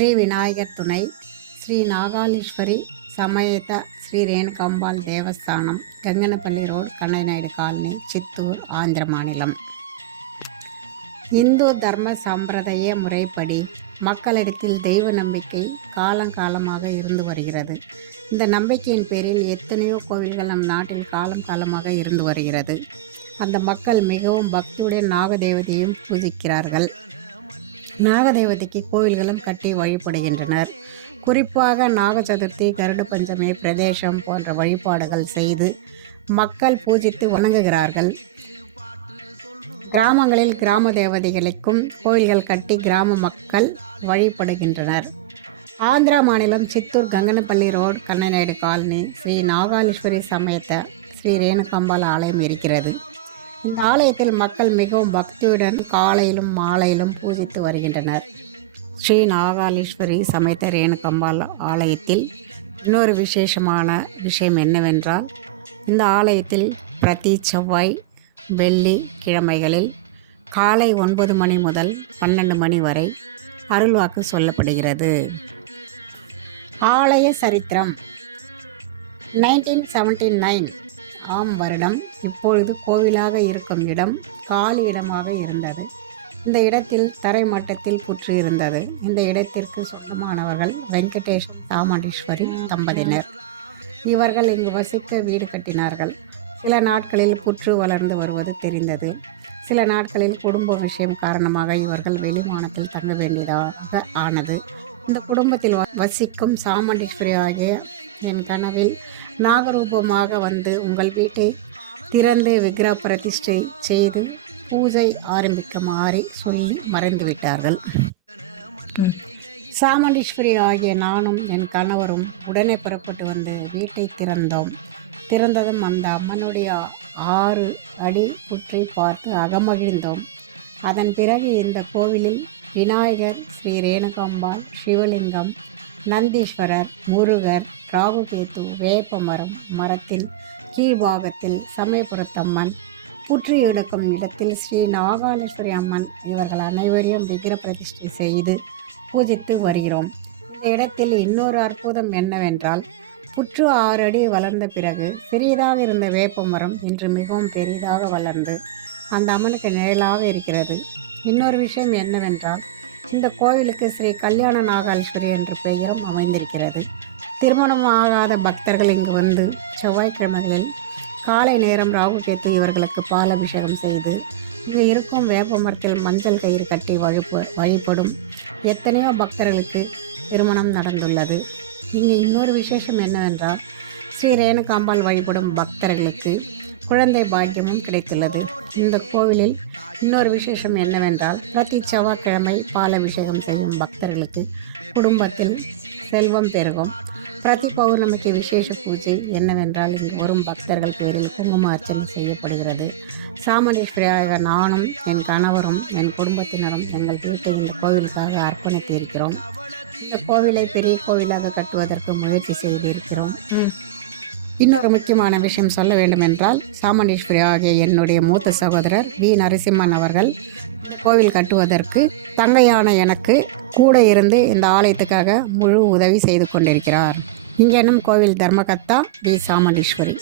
ஸ்ரீ விநாயகர் துணை ஸ்ரீ நாகாலீஸ்வரி சமேத ஸ்ரீ ரேணுகாம்பாள் தேவஸ்தானம், கங்கனப்பள்ளி road, கண்ணைநாயுடு colony, Chittoor, Andhra மாநிலம். இந்து தர்ம சம்பிரதாய முறைப்படி மக்களிடத்தில் தெய்வ நம்பிக்கை காலங்காலமாக இருந்து வருகிறது. இந்த நம்பிக்கையின் பேரில் எத்தனையோ கோவில்கள் நம் நாட்டில் காலம் காலமாக இருந்து வருகிறது. அந்த மக்கள் மிகவும் பக்தியுடன் நாகதேவதையும் பூஜிக்கிறார்கள். நாகதேவதைக்கு கோவில்களும் கட்டி வழிபடுகின்றனர். குறிப்பாக நாக சதுர்த்தி, கருட பஞ்சமி, பிரதேசம் போன்ற வழிபாடுகள் செய்து மக்கள் பூஜித்து வணங்குகிறார்கள். கிராமங்களில் கிராம தேவதைகளுக்கும் கோவில்கள் கட்டி கிராம மக்கள் வழிபடுகின்றனர். ஆந்திரா மாநிலம் சித்தூர், கங்கனப்பள்ளி ரோடு, கண்ணைநாயுடு காலனி ஸ்ரீ நாகாலீஸ்வரி சமேத ஸ்ரீ ரேணுகாம்பாள் ஆலயம் இருக்கிறது. இந்த ஆலயத்தில் மக்கள் மிகவும் பக்தியுடன் காலையிலும் மாலையிலும் பூஜித்து வருகின்றனர். ஸ்ரீ நாகாலீஸ்வரி சமேத ரேணுகாம்பாள் ஆலயத்தில் இன்னொரு விசேஷமான விஷயம் என்னவென்றால், இந்த ஆலயத்தில் பிரதி செவ்வாய், வெள்ளி கிழமைகளில் காலை 9 மணி முதல் 12 மணி வரை அருள்வாக்கு சொல்லப்படுகிறது. ஆலய சரித்திரம். 1979 ஆம் வருடம் இப்பொழுது கோவிலாக இருக்கும் இடம் காலி இடமாக இருந்தது. இந்த இடத்தில் தரை மட்டத்தில் புற்று இருந்தது. இந்த இடத்திற்கு சொந்தமானவர்கள் வெங்கடேசன், சாமுண்டீஸ்வரி தம்பதியினர். இவர்கள் இங்கு வசிக்க வீடு கட்டினார்கள். சில நாட்களில் புற்று வளர்ந்து வருவது தெரிந்தது. சில நாட்களில் குடும்ப விஷயம் காரணமாக இவர்கள் வெளிமானத்தில் தங்க வேண்டியதாக ஆனது. இந்த குடும்பத்தில் வசிக்கும் சாமுண்டீஸ்வரி ஆகிய என் கனவில் நாகரூபமாக வந்து உங்கள் வீட்டை திறந்து விக்கிரக பிரதிஷ்டை செய்து பூஜை ஆரம்பிக்குமாறு சொல்லி மறைந்து விட்டார்கள். சாமுண்டீஸ்வரி ஆகிய நானும் என் கணவரும் உடனே புறப்பட்டு வந்து வீட்டை திறந்தோம். திறந்ததும் அந்த அம்மனுடைய 6 அடி புற்றை பார்த்து அகமகிழ்ந்தோம். அதன் பிறகு இந்த கோவிலில் விநாயகர், ஸ்ரீ ரேணுகாம்பாள், சிவலிங்கம், நந்தீஸ்வரர், முருகர், ராகுகேது, வேப்பமரம், மரத்தின் கீழ்பாகத்தில் சமயபுரத்தம்மன், புற்று எடுக்கும் இடத்தில் ஸ்ரீ நாகாலீஸ்வரி அம்மன், இவர்கள் அனைவரையும் விக்கிர பிரதிஷ்டை செய்து பூஜித்து வருகிறோம். இந்த இடத்தில் இன்னொரு அற்புதம் என்னவென்றால், புற்று 6 அடி வளர்ந்த பிறகு சிறியதாக இருந்த வேப்பமரம் இன்று மிகவும் பெரிதாக வளர்ந்து அந்த அம்மனுக்கு நிழலாக இருக்கிறது. இன்னொரு விஷயம் என்னவென்றால், இந்த கோவிலுக்கு ஸ்ரீ கல்யாண நாகாலீஸ்வரி என்ற பெயரும் அமைந்திருக்கிறது. திருமணம் ஆகாத பக்தர்கள் இங்கு வந்து செவ்வாய்க்கிழமைகளில் காலை நேரம் ராகுகேத்து இவர்களுக்கு பால் அபிஷேகம் செய்து இங்கு இருக்கும் வேப்பமரத்தில் மஞ்சள் கயிறு கட்டி வழிபடும் எத்தனையோ பக்தர்களுக்கு திருமணம் நடந்துள்ளது. இங்கு இன்னொரு விசேஷம் என்னவென்றால், ஸ்ரீ ரேணுகாம்பாள் வழிபடும் பக்தர்களுக்கு குழந்தை பாக்கியமும் கிடைத்துள்ளது. இந்த கோவிலில் இன்னொரு விசேஷம் என்னவென்றால், பிரதி செவ்வாய்க்கிழமை பால் அபிஷேகம் செய்யும் பக்தர்களுக்கு குடும்பத்தில் செல்வம் பெருகும். பிரதி பௌர்ணமிக்கு விசேஷ பூஜை என்னவென்றால், இங்கு வரும் பக்தர்கள் பேரில் குங்கும அர்ச்சனை செய்யப்படுகிறது. சாமுண்டீஸ்வரியாக நானும் என் கணவரும் என் குடும்பத்தினரும் எங்கள் வீட்டை இந்த கோவிலுக்காக அர்ப்பணித்து இருக்கிறோம். இந்த கோவிலை பெரிய கோவிலாக கட்டுவதற்கு முயற்சி செய்திருக்கிறோம். இன்னொரு முக்கியமான விஷயம் சொல்ல வேண்டுமென்றால், சாமுண்டீஸ்வரி ஆகிய என்னுடைய மூத்த சகோதரர் வி நரசிம்மன் அவர்கள் இந்த கோவில் கட்டுவதற்கு தங்கையான எனக்கு கூட இருந்து இந்த ஆலயத்துக்காக முழு உதவி செய்து கொண்டிருக்கிறார். இங்கேனும் கோவில் தர்மகர்த்தா வி சாமுண்டீஸ்வரி.